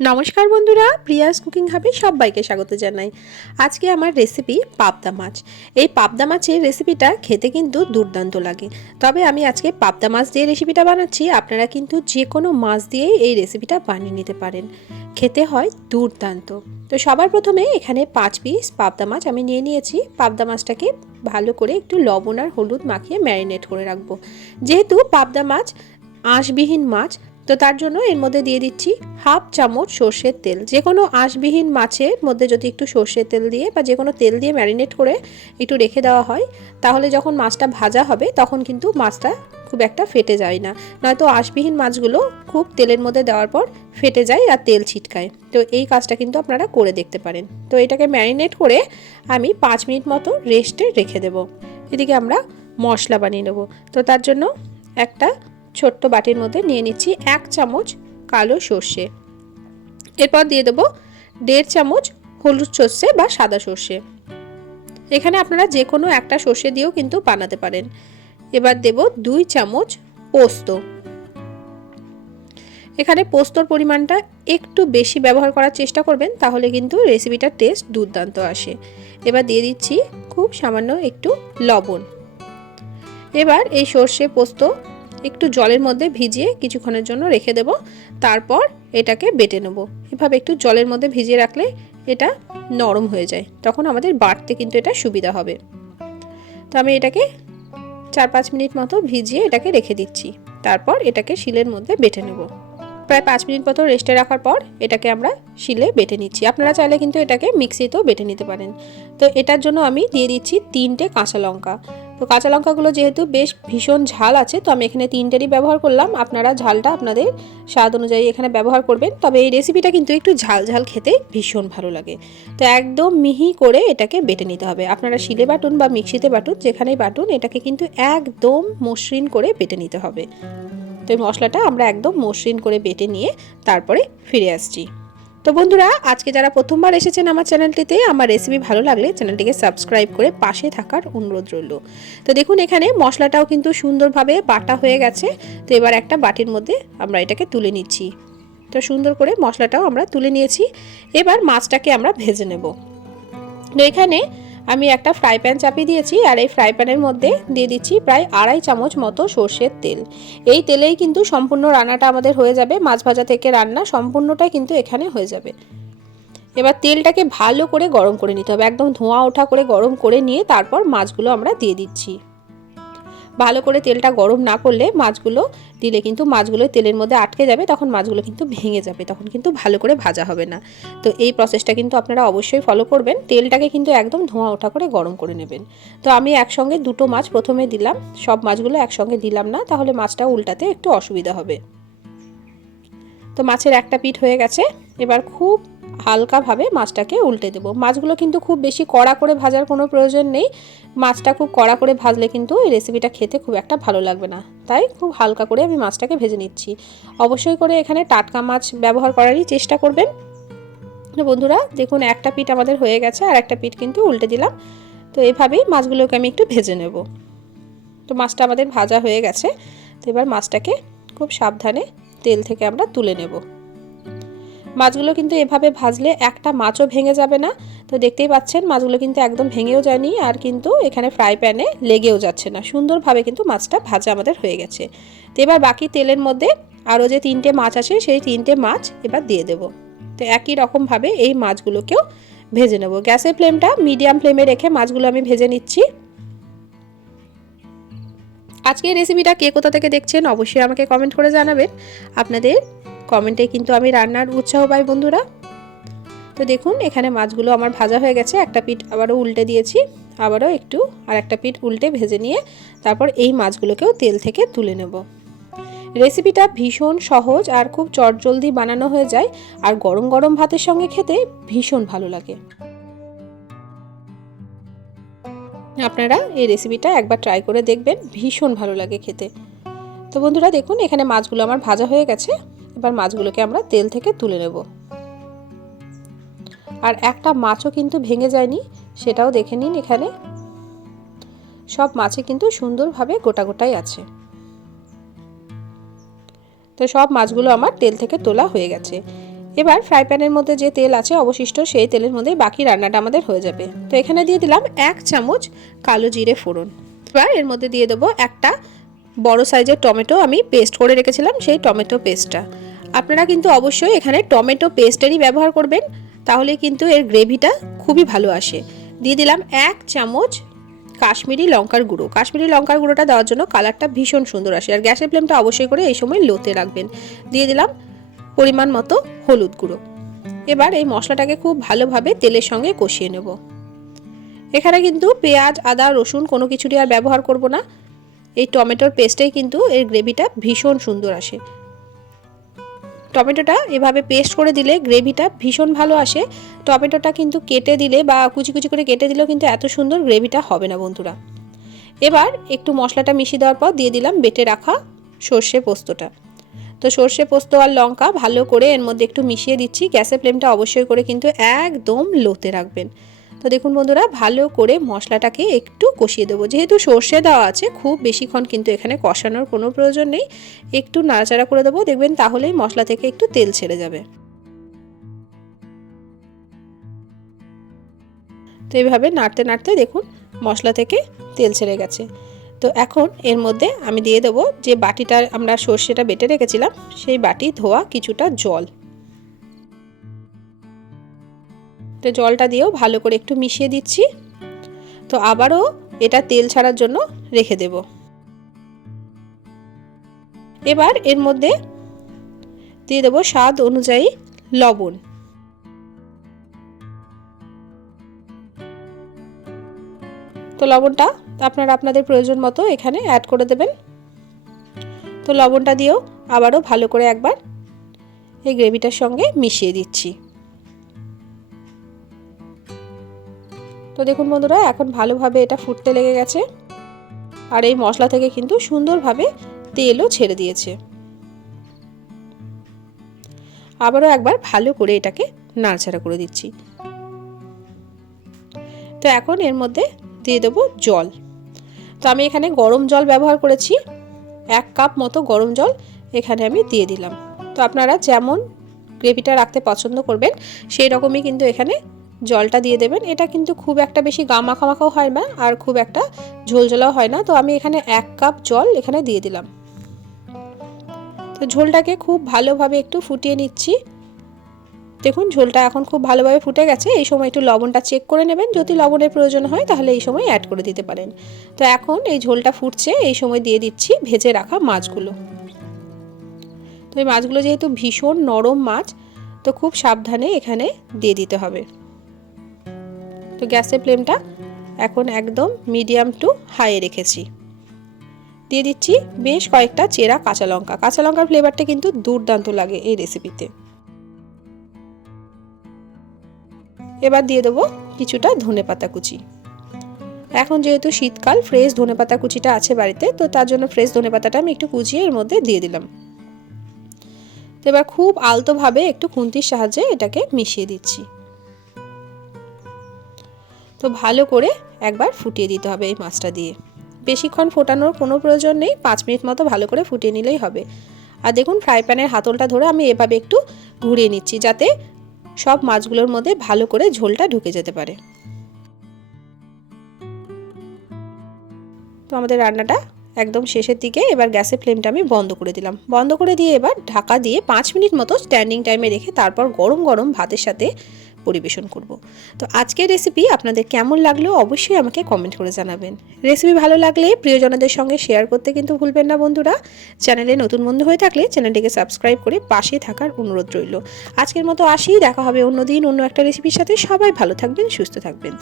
নমস্কার বন্ধুরা, Prius cooking হাবে সবাইকে স্বাগত জানাই। আজকে আমার রেসিপি পাবদা মাছ। এই পাবদা মাছের রেসিপিটা খেতে কিন্তু দুর্দান্ত লাগে। তবে আমি আজকে পাবদা মাছ দিয়ে রেসিপিটা বানাচ্ছি। আপনারা কিন্তু যে কোনো মাছ দিয়েই এই রেসিপিটা বানিয়ে নিতে পারেন, খেতে হয় দুর্দান্ত। তো সবার প্রথমে এখানে 5 পিস পাবদা মাছ আমি নিয়ে নিয়েছি। পাবদা মাছটাকে ভালো করে একটু লবণ আর হলুদ মাখিয়ে ম্যারিনেট করে রাখবো। যেহেতু পাবদা মাছ আঁশবিহীন মাছ, তো তার জন্য এর মধ্যে দিয়ে দিচ্ছি হাফ চামচ সর্ষের তেল। যে কোনো আঁশবিহীন মাছের মধ্যে যদি একটু সর্ষের তেল দিয়ে বা যে কোনো তেল দিয়ে ম্যারিনেট করে একটু রেখে দেওয়া হয়, তাহলে যখন মাছটা ভাজা হবে তখন কিন্তু মাছটা খুব একটা ফেটে যায় না। নয়তো আঁশবিহীন মাছগুলো খুব তেলের মধ্যে দেওয়ার পর ফেটে যায় আর তেল ছিটকায়। তো এই কাজটা কিন্তু আপনারা করে দেখতে পারেন। তো এটাকে ম্যারিনেট করে আমি 5 মিনিট মতো রেস্টে রেখে দেব। এদিকে আমরা মশলা বানিয়ে নেব। তো তার জন্য একটা ছোট্ট বাটির মধ্যে নিয়ে নিচ্ছি 1 চামচ কালো সর্ষে। এরপর দিয়ে দেবো 1.5 চামচ হলুদ সর্ষে বা সাদা সর্ষে। এখানে আপনারা যে কোনো একটা সর্ষে দিয়েও কিন্তু বানাতে পারেন। এবার দেব 2 চামচ পোস্ত। এখানে পোস্তর পরিমাণটা একটু বেশি ব্যবহার করার চেষ্টা করবেন, তাহলে কিন্তু রেসিপিটার টেস্ট দুর্দান্ত আসে। এবার দিয়ে দিচ্ছি খুব সামান্য একটু লবণ। এবার এই সর্ষে পোস্ত একটু জলের মধ্যে ভিজিয়ে কিছুক্ষণের জন্য রেখে দেব। তারপর এটাকে বেটে নেব। এভাবে একটু জলের মধ্যে ভিজিয়ে রাখলে এটা নরম হয়ে যায়, তখন আমাদের বাটতে কিন্তু এটা সুবিধা হবে। তো আমি এটাকে 4-5 মিনিট মতো ভিজিয়ে এটাকে রেখে দিচ্ছি। তারপর এটাকে শিলের মধ্যে বেটে নেব। প্রায় 5 মিনিট মতো রেস্টে রাখার পর এটাকে আমরা শিলে বেটে নিচ্ছি। আপনারা চাইলে কিন্তু এটাকে মিক্সিতেও বেটে নিতে পারেন। তো এটার জন্য আমি দিয়ে দিচ্ছি 3টে কাঁচা লঙ্কা। তো কাঁচা লঙ্কাগুলো যেহেতু বেশ ভীষণ ঝাল আছে, তো আমি এখানে 3টেরই ব্যবহার করলাম। আপনারা ঝালটা আপনাদের স্বাদ অনুযায়ী এখানে ব্যবহার করবেন। তবে এই রেসিপিটা কিন্তু একটু ঝাল ঝাল খেতে ভীষণ ভালো লাগে। তো একদম মিহি করে এটাকে বেটে নিতে হবে। আপনারা শিলে বাটুন বা মিক্সিতে বাটুন, যেখানেই বাটুন, এটাকে কিন্তু একদম মসৃণ করে বেটে নিতে হবে। তো এই মশলাটা আমরা একদম মসৃণ করে বেটে নিয়ে তারপরে ফিরে আসছি। তো বন্ধুরা, আজকে যারা প্রথমবার এসেছেন আমার চ্যানেলটিতে, আমার রেসিপি ভালো লাগলে চ্যানেলটিকে সাবস্ক্রাইব করে পাশে থাকার অনুরোধ রইল। তো দেখুন, এখানে মশলাটাও কিন্তু সুন্দরভাবে বাটা হয়ে গেছে। তো এবার একটা বাটির মধ্যে আমরা এটাকে তুলে নিচ্ছি। তো সুন্দর করে মশলাটাও আমরা তুলে নিয়েছি। এবার মাছটাকে আমরা ভেজে নেব। তো এখানে আমি একটা ফ্রাই প্যান চাপিয়ে দিয়েছি, আর এই ফ্রাই প্যানের মধ্যে দিয়ে দিচ্ছি প্রায় 2.5 চামচ মতো সর্ষের তেল। এই তেলেই কিন্তু সম্পূর্ণ রান্নাটা আমাদের হয়ে যাবে। মাছ ভাজা থেকে রান্না সম্পূর্ণটাই কিন্তু এখানে হয়ে যাবে। এবার তেলটাকে ভালো করে গরম করে নিতে হবে, একদম ধোঁয়া ওঠা করে গরম করে নিয়ে তারপর মাছগুলো আমরা দিয়ে দিচ্ছি। ভালো করে তেলটা গরম না করলে মাছগুলো দিলে কিন্তু মাছগুলো তেলের মধ্যে আটকে যাবে, তখন মাছগুলো কিন্তু ভেঙে যাবে, তখন কিন্তু ভালো করে ভাজা হবে না। তো এই প্রসেসটা কিন্তু আপনারা অবশ্যই ফলো করবেন। তেলটাকে কিন্তু একদম ধোঁয়া ওঠা করে গরম করে নেবেন। তো আমি একসঙ্গে 2টো মাছ প্রথমে দিলাম, সব মাছগুলো একসঙ্গে দিলাম না, তাহলে মাছটা উল্টাতে একটু অসুবিধা হবে। তো মাছের একটা পিঠ হয়ে গেছে। এবার খুব হালকাভাবে মাছটাকে উল্টে দেবো। মাছগুলো কিন্তু খুব বেশি কড়া করে ভাজার কোনো প্রয়োজন নেই। মাছটা খুব কড়া করে ভাজলে কিন্তু এই রেসিপিটা খেতে খুব একটা ভালো লাগবে না। তাই খুব হালকা করে আমি মাছটাকে ভেজে নিচ্ছি। অবশ্যই করে এখানে টাটকা মাছ ব্যবহার করারই চেষ্টা করবেন। বন্ধুরা দেখুন, একটা পিঠ আমাদের হয়ে গেছে, আর একটা পিঠ কিন্তু উল্টে দিলাম। তো এভাবেই মাছগুলোকে আমি একটু ভেজে নেব। তো মাছটা আমাদের ভাজা হয়ে গেছে। তো এবার মাছটাকে খুব সাবধানে তেল থেকে আমরা তুলে নেব। মাছগুলো কিন্তু এভাবে ভাজলে একটা মাছও ভেঙে যাবে না। তো দেখতেই পাচ্ছেন মাছগুলো কিন্তু একদম ভেঙেও যায়নি, আর কিন্তু এখানে ফ্রাই প্যানে লেগেও যাচ্ছে না। সুন্দরভাবে কিন্তু মাছটা ভাজা আমাদের হয়ে গেছে। তো এবার বাকি তেলের মধ্যে আরও যে 3টে মাছ আছে, সেই 3টে মাছ এবার দিয়ে দেব। তো একই রকমভাবে এই মাছগুলোকেও ভেজে নেব। গ্যাসের ফ্লেমটা মিডিয়াম ফ্লেমে রেখে মাছগুলো আমি ভেজে নিচ্ছি। আজকে এই রেসিপিটা কে কোথা থেকে দেখছেন অবশ্যই আমাকে কমেন্ট করে জানাবেন। আপনাদের কমেন্টে কিন্তু আমি রান্নার উৎসাহ পাই বন্ধুরা। তো দেখুন, এখানে মাছগুলো আমার ভাজা হয়ে গেছে। একটা পিঠ আবারও উল্টে দিয়েছি, আবারও একটু আর একটা পিঠ উল্টে ভেজে নিয়ে তারপর এই মাছগুলোকেও তেল থেকে তুলে নেব। রেসিপিটা ভীষণ সহজ আর খুব চটজলদি বানানো হয়ে যায়, আর গরম গরম ভাতের সঙ্গে খেতে ভীষণ ভালো লাগে। আপনারা এই রেসিপিটা একবার ট্রাই করে দেখবেন, ভীষণ ভালো লাগে খেতে। তো বন্ধুরা দেখুন, এখানে মাছগুলো আমার ভাজা হয়ে গেছে। এবার মাছগুলোকে আমরা তেল থেকে তুলে নেব। আর একটা মাছও কিন্তু ভেঙে যায়নি, সেটাও দেখে নিন। এখানে সব মাছে কিন্তু সুন্দরভাবে গোটা গোটাই আছে। তো সব মাছগুলো আমার তেল থেকে তোলা হয়ে গেছে। এবার ফ্রাই প্যানের মধ্যে যে তেল আছে অবশিষ্ট সেই তেলের মধ্যে বাকি রান্নাটা আমাদের হয়ে যাবে। তো এখানে দিয়ে দিলাম 1 চামচ কালো জিরে ফোড়ন। এবার এর মধ্যে দিয়ে দেবো একটা বড় সাইজের টমেটো, আমি পেস্ট করে রেখেছিলাম সেই টমেটো পেস্টটা। আপনারা কিন্তু অবশ্যই এখানে টমেটো পেস্টেরই ব্যবহার করবেন, তাহলে কিন্তু এর গ্রেভিটা খুবই ভালো আসে। দিয়ে দিলাম 1 চামচ কাশ্মীরি লঙ্কার গুঁড়ো। কাশ্মীরি লঙ্কার গুঁড়োটা দেওয়ার জন্য কালারটা ভীষণ সুন্দর আসে। আর গ্যাসের ফ্লেমটা অবশ্যই করে এই সময় লোতে রাখবেন। দিয়ে দিলাম পরিমাণ মতো হলুদ গুঁড়ো। এবার এই মশলাটাকে খুব ভালোভাবে তেলের সঙ্গে কষিয়ে নেব। এখানে কিন্তু পেঁয়াজ, আদা, রসুন কোনো কিছুরই আর ব্যবহার করব না। এই টমেটোর পেস্টেই কিন্তু এর গ্রেভিটা ভীষণ সুন্দর আসে। টমেটোটা এভাবে পেস্ট করে দিলে গ্রেভিটা ভীষণ ভালো আসে। টমেটোটা কিন্তু কেটে দিলে বা কুচি কুচি করে কেটে দিলেও কিন্তু এত সুন্দর গ্রেভিটা হবে না বন্ধুরা। এবার একটু মশলাটা মিশিয়ে দেওয়ার পর দিয়ে দিলাম বেটে রাখা সর্ষে পোস্তটা। তো সর্ষে পোস্ত আর লঙ্কা ভালো করে এর মধ্যে একটু মিশিয়ে দিচ্ছি। গ্যাসের ফ্লেমটা অবশ্যই করে কিন্তু একদম লোতে রাখবেন। তো দেখুন বন্ধুরা, ভালো করে মশলাটাকে একটু কষিয়ে দেবো। যেহেতু সর্ষে দেওয়া আছে, খুব বেশিক্ষণ কিন্তু এখানে কষানোর কোনো প্রয়োজন নেই। একটু নাড়াচাড়া করে দেবো, দেখবেন তাহলেই মশলা থেকে একটু তেল ছেড়ে যাবে। তো এইভাবে নাড়তে নাড়তে দেখুন মশলা থেকে তেল ছেড়ে গেছে। তো এখন এর মধ্যে আমি দিয়ে দেবো যে বাটিটা আমরা সর্ষেটা বেটে রেখেছিলাম সেই বাটি ধোয়া কিছুটা জল। তো জলটা দিয়েও ভালো করে একটু মিশিয়ে দিচ্ছি। তো আবারও এটা তেল ছাড়ার জন্য রেখে দেব। এবার এর মধ্যে দিয়ে দেবো স্বাদ অনুযায়ী লবণ। তো লবণটা আপনারা আপনাদের প্রয়োজন মতো এখানে অ্যাড করে দেবেন। তো লবণটা দিয়েও আবারও ভালো করে একবার এই গ্রেভিটার সঙ্গে মিশিয়ে দিচ্ছি। তো দেখুন বন্ধুরা, এখন ভালোভাবে এটা ফুটতে লেগে গেছে আর এই মশলা থেকে কিন্তু সুন্দরভাবে তেলও ছেড়ে দিয়েছে। আবারও একবার ভালো করে এটাকে নাড়াচাড়া করে দিচ্ছি। তো এখন এর মধ্যে দিয়ে দেবো জল। তো আমি এখানে গরম জল ব্যবহার করেছি, 1 কাপ মতো গরম জল এখানে আমি দিয়ে দিলাম। তো আপনারা যেমন গ্রেভিটা রাখতে পছন্দ করবেন সেই রকমই কিন্তু এখানে জলটা দিয়ে দেবেন। এটা কিন্তু খুব একটা বেশি গা মাখামাখাও হয় না আর খুব একটা ঝোলঝোলাও হয় না। তো আমি এখানে 1 কাপ জল এখানে দিয়ে দিলাম। তো ঝোলটাকে খুব ভালোভাবে একটু ফুটিয়ে নিচ্ছি। দেখুন ঝোলটা এখন খুব ভালোভাবে ফুটে গেছে। এই সময় একটু লবণটা চেক করে নেবেন, যদি লবণের প্রয়োজন হয় তাহলে এই সময় অ্যাড করে দিতে পারেন। তো এখন এই ঝোলটা ফুটছে, এই সময় দিয়ে দিচ্ছি ভেজে রাখা মাছগুলো। তো এই মাছগুলো যেহেতু ভীষণ নরম মাছ, তো খুব সাবধানে এখানে দিয়ে দিতে হবে। তো গ্যাসের ফ্লেমটা এখন একদম মিডিয়াম টু হাইয়ে রেখেছি। দিয়ে দিচ্ছি বেশ কয়েকটা চেরা কাঁচা লঙ্কা। কাঁচা লঙ্কার ফ্লেভারটা কিন্তু দুর্দান্ত লাগে এই রেসিপিতে। এবার দিয়ে দেবো কিছুটা ধনেপাতা কুচি। এখন যেহেতু শীতকাল, ফ্রেশ ধনেপাতা কুচিটা আছে বাড়িতে, তো তার জন্য ফ্রেশ ধনেপাতাটা আমি একটু কুচিয়ে এর মধ্যে দিয়ে দিলাম। তো এবার খুব আলতোভাবে একটু খুন্তির সাহায্যে এটাকে মিশিয়ে দিচ্ছি। তো ভালো করে একবার ফুটিয়ে দিতে হবে এই মাছটা দিয়ে। বেশিক্ষণ ফোটানোর কোনো প্রয়োজন নেই, 5 মিনিট মতো ভালো করে ফুটিয়ে নিলেই হবে। আর দেখুন ফ্রাই প্যানের হাতলটা ধরে আমি এভাবে একটু ঘুরিয়ে নিচ্ছি যাতে সব মাছগুলোর মধ্যে ভালো করে ঝোলটা ঢুকে যেতে পারে। তো আমাদের রান্নাটা একদম শেষের দিকে। এবার গ্যাসের ফ্লেমটা আমি বন্ধ করে দিলাম। বন্ধ করে দিয়ে এবার ঢাকা দিয়ে 5 মিনিট মতো স্ট্যান্ডিং টাইমে রেখে তারপর গরম গরম ভাতের সাথে পরিবেশন করব। তো আজকের রেসিপি আপনাদের কেমন লাগলো অবশ্যই আমাকে কমেন্ট করে জানাবেন। রেসিপি ভালো লাগলে প্রিয়জনদের সঙ্গে শেয়ার করতে কিন্তু ভুলবেন না বন্ধুরা। চ্যানেলে নতুন বন্ধু হয়ে থাকলে চ্যানেলটিকে সাবস্ক্রাইব করে পাশে থাকার অনুরোধ রইল। আজকের মতো আসি, দেখা হবে অন্য দিন অন্য একটা রেসিপির সাথে। সবাই ভালো থাকবেন, সুস্থ থাকবেন।